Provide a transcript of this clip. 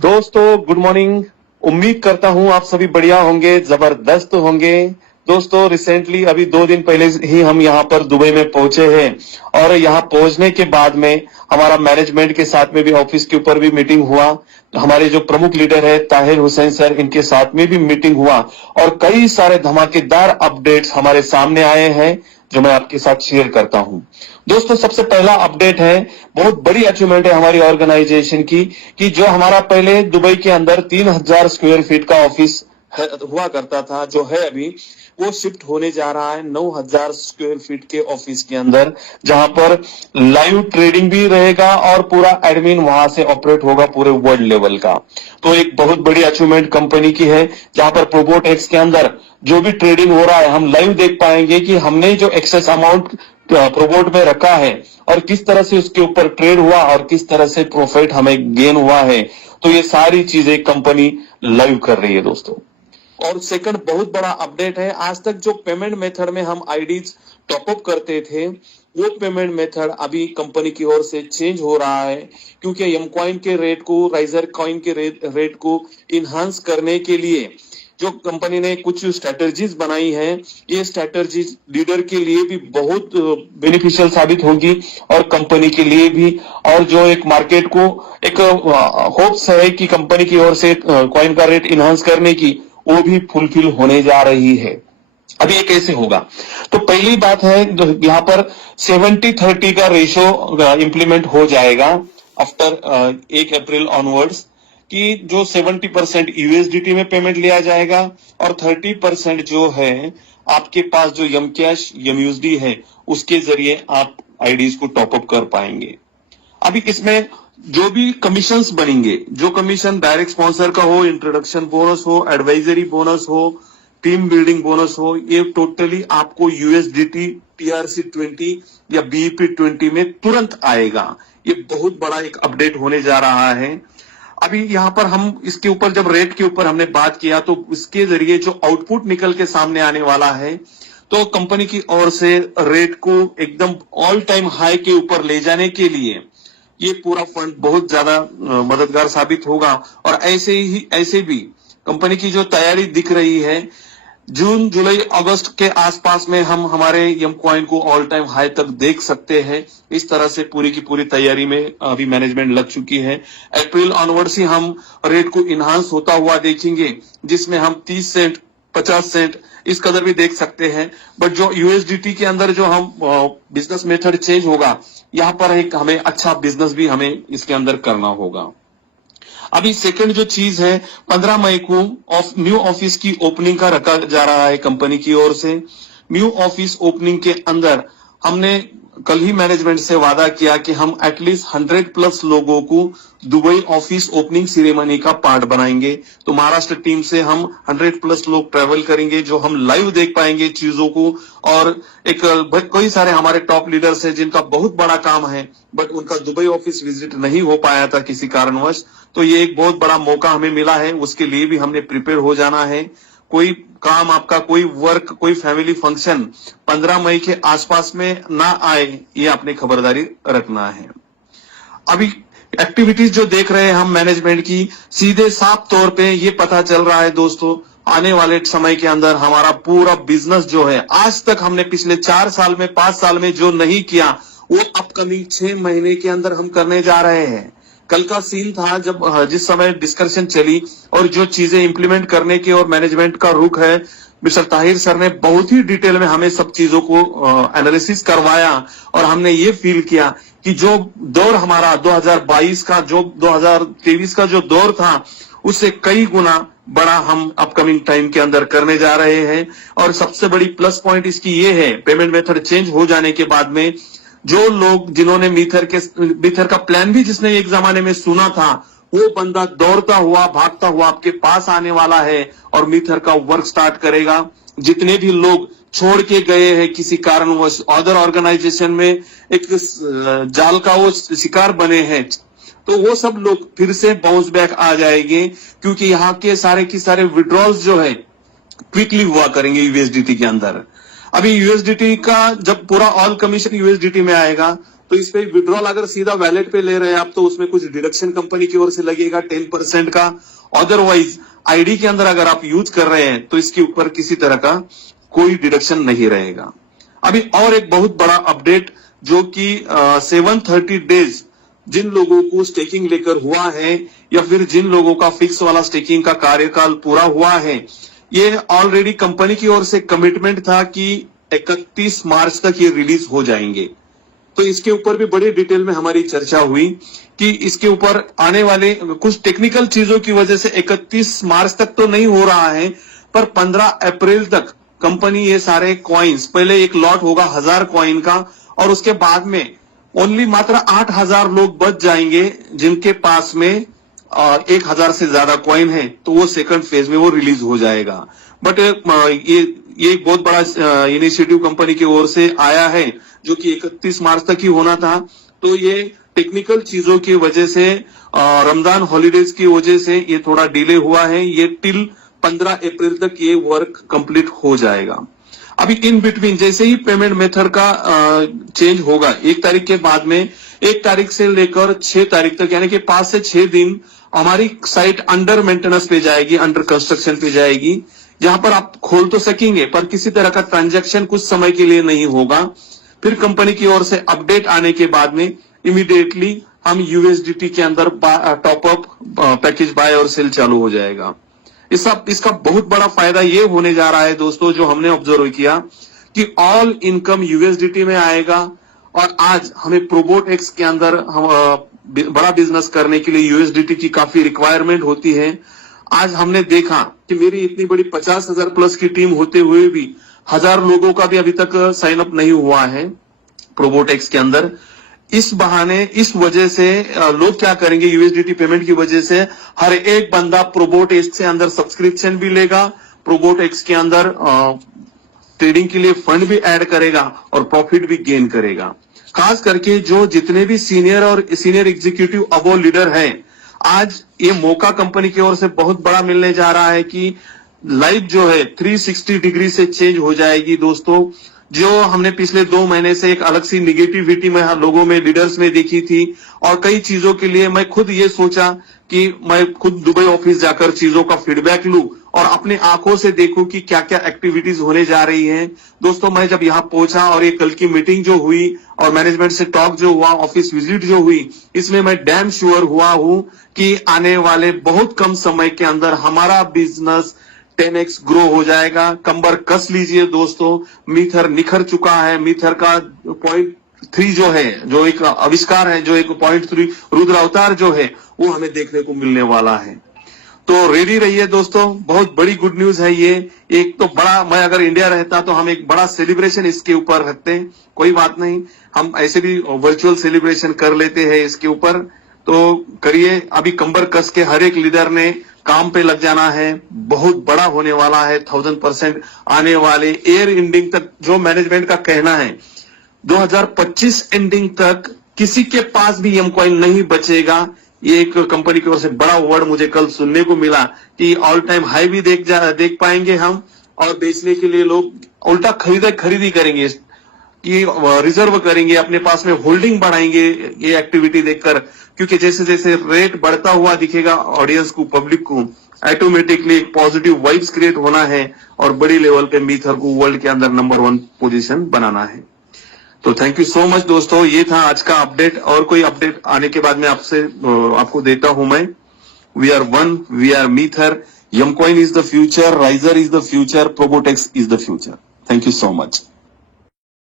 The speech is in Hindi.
दोस्तों गुड मॉर्निंग। उम्मीद करता हूं आप सभी बढ़िया होंगे, जबरदस्त होंगे। दोस्तों रिसेंटली अभी 2 दिन पहले ही हम यहाँ पर दुबई में पहुंचे हैं और यहाँ पहुंचने के बाद में हमारा मैनेजमेंट के साथ में भी ऑफिस के ऊपर भी मीटिंग हुआ। हमारे जो प्रमुख लीडर है ताहिर हुसैन सर, इनके साथ में भी मीटिंग हुआ और कई सारे धमाकेदार अपडेट्स हमारे सामने आए हैं जो मैं आपके साथ शेयर करता हूं। दोस्तों सबसे पहला अपडेट है, बहुत बड़ी अचीवमेंट है हमारी ऑर्गेनाइजेशन की कि जो हमारा पहले दुबई के अंदर 3000 स्क्वायर फीट का ऑफिस हुआ करता था, जो है अभी वो शिफ्ट होने जा रहा है 9000 स्क्वायर फीट के ऑफिस के अंदर, जहां पर लाइव ट्रेडिंग भी रहेगा और पूरा एडमिन वहां से ऑपरेट होगा पूरे वर्ल्ड लेवल का। तो एक बहुत बड़ी अचीवमेंट कंपनी की है, जहां पर प्रोबोटेक्स के अंदर जो भी ट्रेडिंग हो रहा है हम लाइव देख पाएंगे कि हमने जो एक्सेस अमाउंट प्रोबोट में रखा है और किस तरह से उसके ऊपर ट्रेड हुआ और किस तरह से प्रॉफिट हमें गेन हुआ है। तो ये सारी चीजें कंपनी लाइव कर रही है दोस्तों। और सेकंड बहुत बड़ा अपडेट है, आज तक जो पेमेंट मेथड में हम आईडीज टॉपअप करते थे वो पेमेंट मेथड अभी कंपनी की ओर से चेंज हो रहा है, क्योंकि एम कॉइन के रेट को, राइजर कॉइन के रेट को इनहांस करने के लिए जो कंपनी ने कुछ स्ट्रेटजीज बनाई है, ये स्ट्रेटजीज लीडर के लिए भी बहुत बेनिफिशियल साबित होगी और कंपनी के लिए भी, और जो एक मार्केट को एक होप्स है कि कंपनी की ओर से कॉइन का रेट इनहांस करने की, वो भी फुलफिल होने जा रही है। अभी ये कैसे होगा? तो पहली बात है, यहाँ पर 70-30 का रेशो इंप्लीमेंट हो जाएगा आफ्टर 1 अप्रैल ऑनवर्ड्स, कि जो 70% यूएसडीटी में पेमेंट लिया जाएगा और 30% जो है आपके पास जो यम कैश यूएसडी है उसके जरिए आप आईडीज को टॉपअप कर पाएंगे। अभी इसमें जो भी कमीशंस बनेंगे, जो कमीशन डायरेक्ट स्पॉन्सर का हो, इंट्रोडक्शन बोनस हो, एडवाइजरी बोनस हो, टीम बिल्डिंग बोनस हो, ये टोटली आपको यूएसडीटी टीआरसी 20 या बीईपी 20 में तुरंत आएगा। ये बहुत बड़ा एक अपडेट होने जा रहा है। अभी यहाँ पर हम इसके ऊपर जब रेट के ऊपर हमने बात किया तो इसके जरिए जो आउटपुट निकल के सामने आने वाला है, तो कंपनी की ओर से रेट को एकदम ऑल टाइम हाई के ऊपर ले जाने के लिए ये पूरा फंड बहुत ज्यादा मददगार साबित होगा। और ऐसे भी कंपनी की जो तैयारी दिख रही है, जून जुलाई अगस्त के आसपास में हम हमारे यम कॉइन को ऑल टाइम हाई तक देख सकते हैं। इस तरह से पूरी की पूरी तैयारी में अभी मैनेजमेंट लग चुकी है। अप्रैल ऑनवर्ड्स ही हम रेट को इनहांस होता हुआ देखेंगे, जिसमें हम 30 सेंट 50 सेंट इस कदर भी देख सकते हैं। बट जो यूएसडीटी के अंदर जो हम बिजनेस मेथड चेंज होगा, यहाँ पर एक हमें अच्छा बिजनेस भी हमें इसके अंदर करना होगा। अभी सेकंड जो चीज है, 15 मई को न्यू ऑफिस की ओपनिंग का रखा जा रहा है कंपनी की ओर से। न्यू ऑफिस ओपनिंग के अंदर हमने कल ही मैनेजमेंट से वादा किया कि हम एटलीस्ट 100+ लोगों को दुबई ऑफिस ओपनिंग सेरेमनी का पार्ट बनाएंगे। तो महाराष्ट्र टीम से हम 100+ लोग ट्रेवल करेंगे, जो हम लाइव देख पाएंगे चीजों को। और एक कई सारे हमारे टॉप लीडर्स हैं जिनका बहुत बड़ा काम है, बट उनका दुबई ऑफिस विजिट नहीं हो पाया था किसी कारणवश। तो ये एक बहुत बड़ा मौका हमें मिला है, उसके लिए भी हमने प्रिपेयर हो जाना है। कोई काम आपका, कोई वर्क, कोई फैमिली फंक्शन 15 मई के आसपास में ना आए, ये आपने खबरदारी रखना है। अभी एक्टिविटीज जो देख रहे हैं हम मैनेजमेंट की, सीधे साफ तौर पे ये पता चल रहा है दोस्तों, आने वाले समय के अंदर हमारा पूरा बिजनेस जो है, आज तक हमने पिछले 4 साल में 5 साल में जो नहीं किया, वो अपकमिंग 6 महीने के अंदर हम करने जा रहे हैं। कल का सीन था जब जिस समय डिस्कशन चली और जो चीजें इंप्लीमेंट करने की और मैनेजमेंट का रुख है, मिस्टर ताहिर सर ने बहुत ही डिटेल में हमें सब चीजों को एनालिसिस करवाया और हमने ये फील किया कि जो दौर हमारा 2022 का, जो 2023 का जो दौर था, उससे कई गुना बड़ा हम अपकमिंग टाइम के अंदर करने जा रहे हैं। और सबसे बड़ी प्लस पॉइंट इसकी ये है, पेमेंट मेथड चेंज हो जाने के बाद में जो लोग, जिन्होंने मीथर का प्लान भी जिसने एक जमाने में सुना था, वो बंदा दौड़ता हुआ, भागता हुआ आपके पास आने वाला है और मीथर का वर्क स्टार्ट करेगा। जितने भी लोग छोड़ के गए हैं किसी कारणवश, अदर ऑर्गेनाइजेशन में एक जाल का वो शिकार बने हैं, तो वो सब लोग फिर से बाउंस बैक आ जाएंगे, क्योंकि यहाँ के सारे की सारे विड्रॉल्स जो है क्विकली हुआ करेंगे यूएसडीटी के अंदर। अभी यूएसडीटी का जब पूरा ऑल कमीशन यूएसडीटी में आएगा, तो इस पे विड्रॉल अगर सीधा वैलेट पे ले रहे हैं आप तो उसमें कुछ डिडक्शन कंपनी की ओर से लगेगा 10% का। अदरवाइज आईडी के अंदर अगर आप यूज कर रहे हैं तो इसके ऊपर किसी तरह का कोई डिडक्शन नहीं रहेगा। अभी और एक बहुत बड़ा अपडेट जो कि 730 डेज जिन लोगों को स्टेकिंग लेकर हुआ है या फिर जिन लोगों का फिक्स वाला स्टेकिंग का कार्यकाल पूरा हुआ है, ये ऑलरेडी कंपनी की ओर से कमिटमेंट था कि 31 मार्च तक ये रिलीज हो जाएंगे। तो इसके ऊपर भी बड़ी डिटेल में हमारी चर्चा हुई कि इसके ऊपर आने वाले कुछ टेक्निकल चीजों की वजह से 31 मार्च तक तो नहीं हो रहा है, पर 15 अप्रैल तक कंपनी ये सारे कॉइन्स, पहले एक लॉट होगा 1000 कॉइन का और उसके बाद में ओनली मात्र 8000 लोग बच जाएंगे जिनके पास में 1000 से ज्यादा कॉइन है, तो वो सेकंड फेज में वो रिलीज हो जाएगा। बट ये एक बहुत बड़ा इनिशिएटिव कंपनी की ओर से आया है जो कि 31 मार्च तक ही होना था। तो ये टेक्निकल चीजों की वजह से, रमजान हॉलीडेज की वजह से ये थोड़ा डिले हुआ है। ये टिल 15 अप्रैल तक ये वर्क कंप्लीट हो जाएगा। अभी इन बिटवीन जैसे ही पेमेंट मेथड का चेंज होगा 1 तारीख के बाद में, 1 तारीख से लेकर 6 तारीख तक यानी कि 5 से 6 दिन हमारी साइट अंडर मेंटेनेंस पे जाएगी, अंडर कंस्ट्रक्शन पे जाएगी, जहां पर आप खोल तो सकेंगे पर किसी तरह का ट्रांजैक्शन कुछ समय के लिए नहीं होगा। फिर कंपनी की ओर से अपडेट आने के बाद में इमीडिएटली हम यूएसडीटी के अंदर टॉपअप पैकेज बाय और सेल चालू हो जाएगा। इसका बहुत बड़ा फायदा ये होने जा रहा है दोस्तों, जो हमने ऑब्जर्व किया कि ऑल इनकम यूएसडीटी में आएगा। और आज हमें प्रोबोट एक्स के अंदर हम बड़ा बिजनेस करने के लिए यूएसडीटी की काफी रिक्वायरमेंट होती है। आज हमने देखा कि मेरी इतनी बड़ी 50,000 प्लस की टीम होते हुए भी 1000 लोगों का भी अभी तक साइन अप नहीं हुआ है प्रोबोट एक्स के अंदर। इस बहाने, इस वजह से लोग क्या करेंगे, यूएसडीटी पेमेंट की वजह से हर एक बंदा प्रोबोट एक्स के अंदर सब्सक्रिप्शन भी लेगा, प्रोबोट एक्स के अंदर ट्रेडिंग के लिए फंड भी ऐड करेगा और प्रॉफिट भी गेन करेगा। खास करके जो जितने भी सीनियर और सीनियर एग्जीक्यूटिव अबो लीडर हैं, आज ये मौका कंपनी की ओर से बहुत बड़ा मिलने जा रहा है कि लाइफ जो है 360 डिग्री से चेंज हो जाएगी दोस्तों। जो हमने पिछले 2 महीने से एक अलग सी निगेटिविटी में लोगों में, लीडर्स में देखी थी, और कई चीजों के लिए मैं खुद ये सोचा कि मैं खुद दुबई ऑफिस जाकर चीजों का फीडबैक लूं और अपने आंखों से देखूं कि क्या क्या एक्टिविटीज होने जा रही हैं। दोस्तों, मैं जब यहां पहुंचा और ये कल की मीटिंग जो हुई और मैनेजमेंट से टॉक जो हुआ, ऑफिस विजिट जो हुई, इसमें मैं डैम श्योर हुआ हूं कि आने वाले बहुत कम समय के अंदर हमारा बिजनेस 10x ग्रो हो जाएगा। कंबर कस लीजिए दोस्तों, मीथर निखर चुका है। मीथर का 0.3 जो है, जो एक आविष्कार है, जो एक 0.3 रुद्र अवतार जो है, वो हमें देखने को मिलने वाला है। तो रेडी रहिए दोस्तों, बहुत बड़ी गुड न्यूज है ये। एक तो बड़ा, मैं अगर इंडिया रहता तो हम एक बड़ा सेलिब्रेशन इसके ऊपर रखते हैं, कोई बात नहीं, हम ऐसे भी वर्चुअल सेलिब्रेशन कर लेते हैं इसके ऊपर। तो करिए, अभी कंबर कस के हर एक लीडर ने काम पे लग जाना है, बहुत बड़ा होने वाला है। 1000% आने वाले ईयर एंडिंग तक, जो मैनेजमेंट का कहना है 2025 एंडिंग तक किसी के पास भी एम कॉइन नहीं बचेगा। ये एक कंपनी की ओर से बड़ा वर्ड मुझे कल सुनने को मिला कि ऑल टाइम हाई भी देख पाएंगे हम, और बेचने के लिए लोग उल्टा खरीदी करेंगे कि रिजर्व करेंगे, अपने पास में होल्डिंग बढ़ाएंगे ये एक्टिविटी देखकर। क्योंकि जैसे जैसे रेट बढ़ता हुआ दिखेगा ऑडियंस को, पब्लिक को, ऑटोमेटिकली एक पॉजिटिव वाइब्स क्रिएट होना है और बड़ी लेवल पे मीथर को वर्ल्ड के अंदर नंबर 1 पोजीशन बनाना है। तो थैंक यू सो मच दोस्तों, ये था आज का अपडेट। और कोई अपडेट आने के बाद में आपको देता हूं मैं। We are one, we are Meether, Yamcoin is the future, Riser is the future, Probotex is the future. Thank you so much.